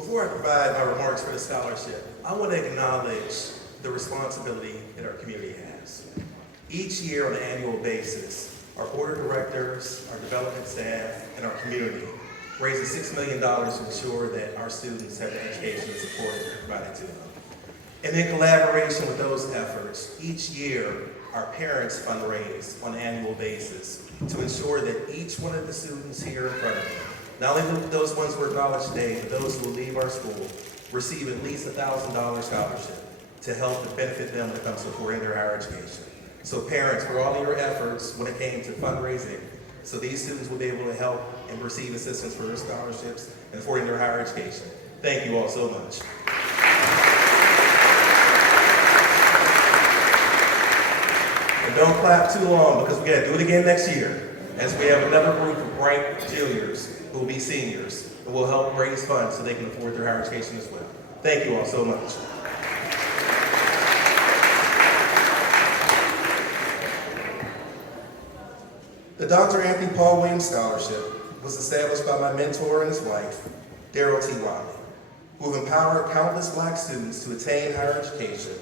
Before I provide my remarks for the scholarship, I want to acknowledge the responsibility that our community has. Each year on an annual basis, our board of directors, our development staff, and our community raises $6 million to ensure that our students have the education and support provided to them. And in collaboration with those efforts, each year our parents fundraise on an annual basis to ensure that each one of the students here in front of me, not only those ones who are college today, but those who will leave our school, receive at least a $1,000 scholarship to help and benefit them when it comes to supporting their higher education. So parents, for all of your efforts when it came to fundraising, so these students will be able to help and receive assistance for their scholarships and supporting their higher education. Thank you all so much. And don't clap too long because we got to do it again next year as we have another group of bright juniors who will be seniors and will help raise funds so they can afford their higher education as well. Thank you all so much. The Dr. Anthony Paul Williams Scholarship was established by my mentor and his wife, Daryl T. Wiley, who have empowered countless Black students to attain higher education.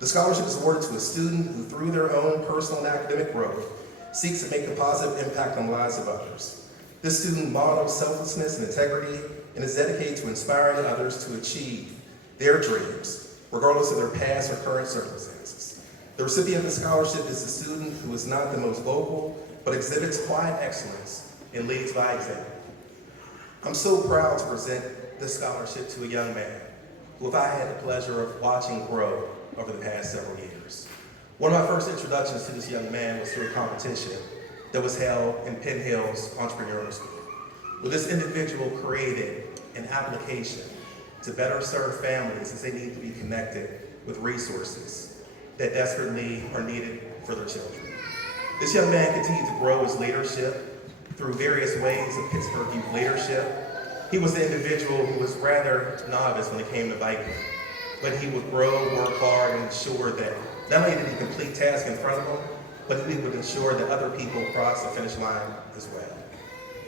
The scholarship is awarded to a student who, through their own personal and academic growth, seeks to make a positive impact on the lives of others. This student models selflessness and integrity and is dedicated to inspiring others to achieve their dreams, regardless of their past or current circumstances. The recipient of the scholarship is a student who is not the most vocal, but exhibits quiet excellence and leads by example. I'm so proud to present this scholarship to a young man who I had the pleasure of watching grow over the past several years. One of my first introductions to this young man was through a competition that was held in Penn Hill's Entrepreneurial School, where this individual created an application to better serve families as they need to be connected with resources that desperately are needed for their children. This young man continued to grow his leadership through various ways of Pittsburgh youth leadership. He was an individual who was rather novice when it came to biking, but he would grow, work hard, and ensure that not only did he complete tasks in front of him, but he would ensure that other people crossed the finish line as well.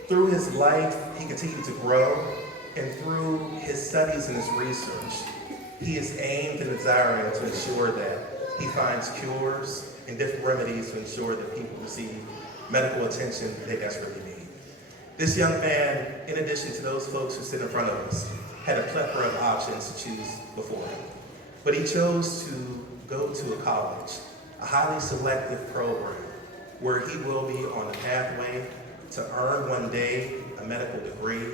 Through his life, he continued to grow, and through his studies and his research, he is aimed and desiring to ensure that he finds cures and different remedies to ensure that people receive medical attention they desperately need. This young man, in addition to those folks who sit in front of us, had a plethora of options to choose before him. But he chose to go to a college, a highly selective program, where he will be on the pathway to earn one day a medical degree,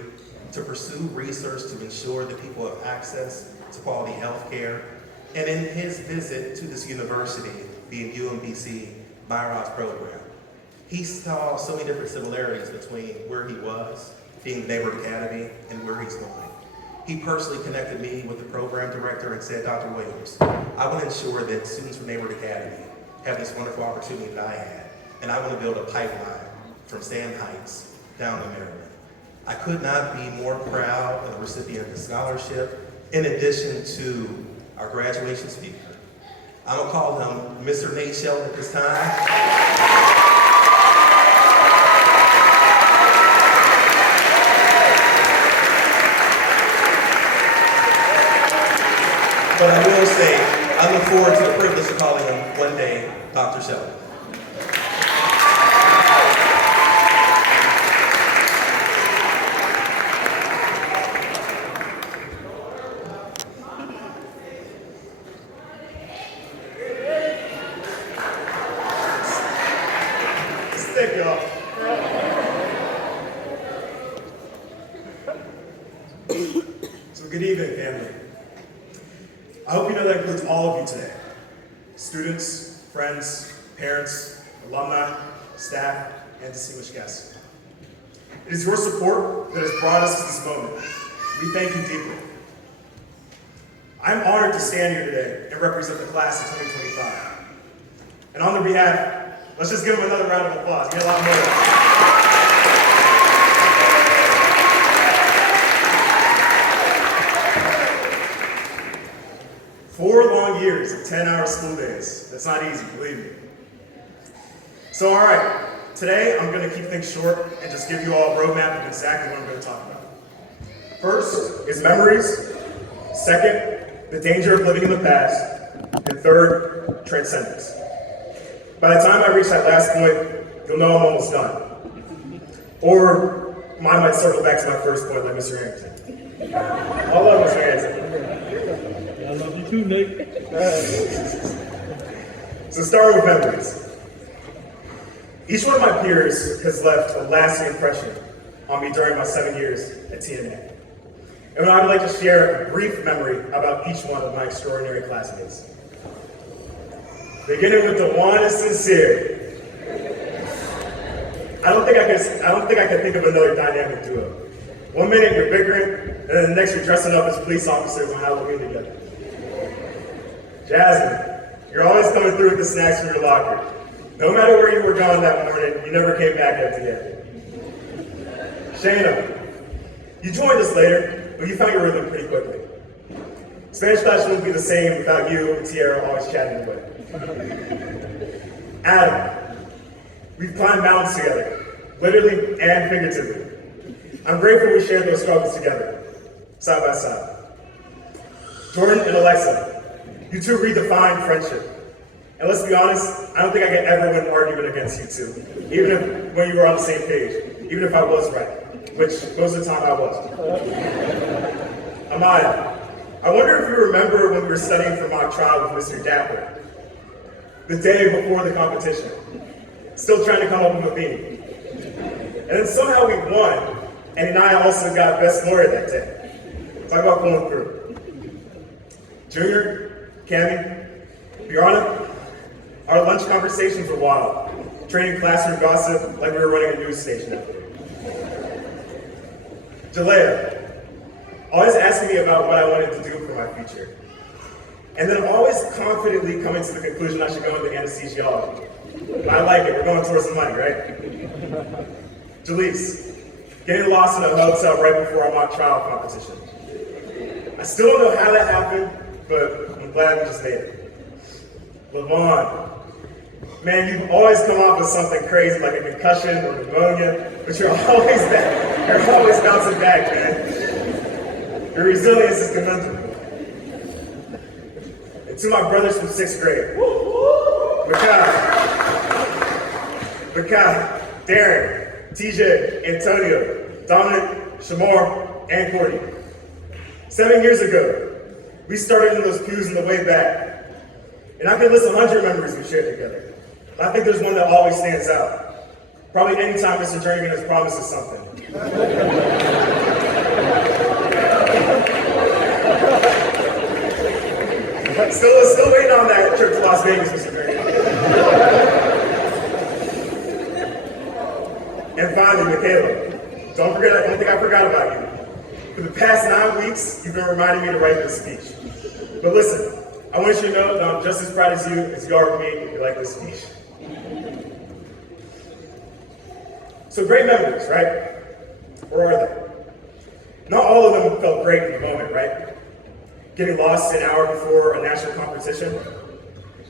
to pursue research to ensure that people have access to quality health care. And in his visit to this university, the UMBC MyROS program, he saw so many different similarities between where he was, being the Neighborhood Academy, and where he's going. He personally connected me with the program director and said, Dr. Williams, I want to ensure that students from Neighborhood Academy have this wonderful opportunity that I had, and I want to build a pipeline from Stanton Heights down to Maryland. I could not be more proud of the recipient of the scholarship, in addition to our graduation speaker. I'm gonna call him Mr. Nate Shelton at this time. But I will say, I look forward to the privilege of calling him one day Dr. Shelton. Thank y'all. So good evening, family. I hope you know that includes all of you today. Students, friends, parents, alumni, staff, and distinguished guests. It is your support that has brought us to this moment. We thank you deeply. I'm honored to stand here today and represent the class of 2025. And on their behalf, let's just give them another round of applause. Get a lot more. 4 long years of 10-hour school days. That's not easy, believe me. So, all right, today I'm going to keep things short and just give you all a roadmap of exactly what I'm going to talk about. First is memories. Second, the danger of living in the past. And third, transcendence. By the time I reach that last point, you'll know I'm almost done. Or I might circle back to my first point like Mr. Harrington. I love Mr. Harrington. I love you too, Nick. So starting with memories. Each one of my peers has left a lasting impression on me during my 7 years at TNA. And I would like to share a brief memory about each one of my extraordinary classmates. Beginning with the one and sincere. I don't think I can think of another dynamic duo. 1 minute you're bickering, and then the next you're dressing up as police officers on Halloween together. Jasmine, you're always coming through with the snacks from your locker. No matter where you were gone that morning, you never came back empty-handed. Shayna, you joined us later, but you found your rhythm pretty quickly. Spanish class wouldn't be the same without you and Tierra always chatting away. Adam, we've climbed mountains together, literally and figuratively. I'm grateful we shared those struggles together, side by side. Jordan and Alexa, you two redefined friendship. And let's be honest, I don't think I could ever win an argument against you two, even if when you were on the same page, even if I was right, which most of the time I was. Amaya, I wonder if you remember when we were studying for mock trial with Mr. Dapper, the day before the competition, still trying to come up with a theme. And then somehow we won, and I also got best lawyer that day. Talk about pulling through. Junior, Cammy, Brianna, our lunch conversations were wild, trading classroom gossip like we were running a news station. Jalea, always asking me about what I wanted to do for my future. And then I'm always confidently coming to the conclusion I should go into anesthesiology. But I like it, we're going towards the money, right? Jalise, getting lost in a hotel right before our mock trial competition. I still don't know how that happened, but I'm glad we just made it. Lavon, man, you've always come off with something crazy like a concussion or pneumonia, but you're always back. You're always bouncing back, man. Your resilience is commendable. And to my brothers from 6th grade, Makai, Darren, TJ, Antonio, Dominic, Shamar, and Courtney. 7 years ago, we started in those pews on the way back. And I could list 100 memories we shared together. But I think there's one that always stands out. Probably any time Mr. Jernigan has promised us something. Still waiting on that trip to Las Vegas, Mr. Jernigan. And finally, Michaela, I don't think I forgot about you. For the past 9 weeks, you've been reminding me to write this speech. But listen, I want you to know that I'm just as proud as you are of me if you like this speech. So great memories, right? Or are they? Not all of them felt great in the moment, right? Getting lost an hour before a national competition,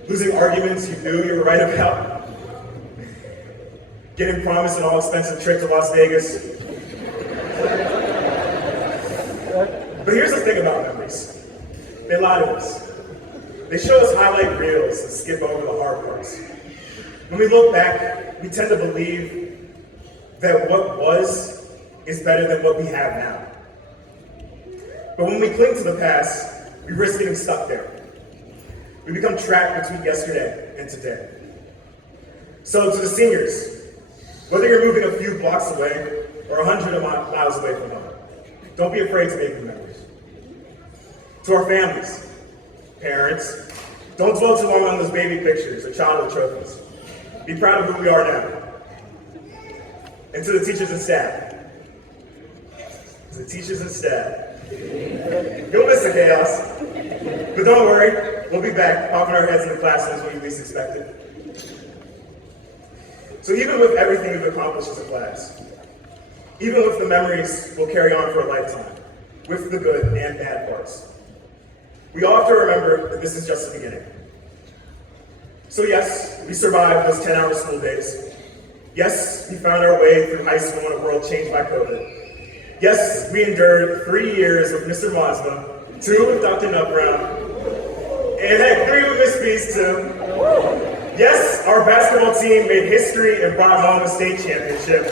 losing arguments you knew you were right about, getting promised an all-expensive trip to Las Vegas. But here's the thing about memories. They lie to us. They show us highlight reels and skip over the hard parts. When we look back, we tend to believe that what was is better than what we have now. But when we cling to the past, we risk getting stuck there. We become trapped between yesterday and today. So to the seniors, whether you're moving a few blocks away or 100 miles away from home, don't be afraid to make new memories. To our families, parents, don't dwell too long on those baby pictures or childhood trophies. Be proud of who we are now. And to the teachers and staff. You'll miss the chaos. But don't worry, we'll be back, popping our heads in the classrooms when you least expect it. So even with everything we've accomplished as a class, even with the memories we'll carry on for a lifetime, with the good and bad parts, we all have to remember that this is just the beginning. So yes, we survived those 10-hour school days. Yes, we found our way through high school in a world changed by COVID. Yes, we endured 3 years with Mr. Mazda, 2 with Dr. Nutbrown, and heck, 3 with Miss Beast too. Yes, our basketball team made history and brought home a state championship.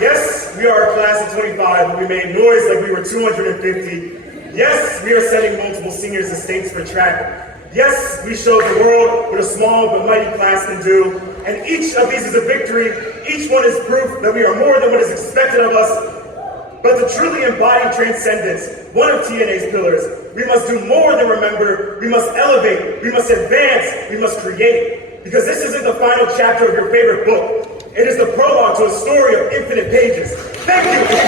Yes, we are a class of 25, but we made noise like we were 250. Yes, we are sending multiple seniors to states for track. Yes, we showed the world what a small but mighty class can do. And each of these is a victory. Each one is proof that we are more than what is expected of us. But to truly embody transcendence, one of TNA's pillars, we must do more than remember. We must elevate. We must advance. We must create. Because this isn't the final chapter of your favorite book. It is the prologue to a story of infinite pages. Thank you.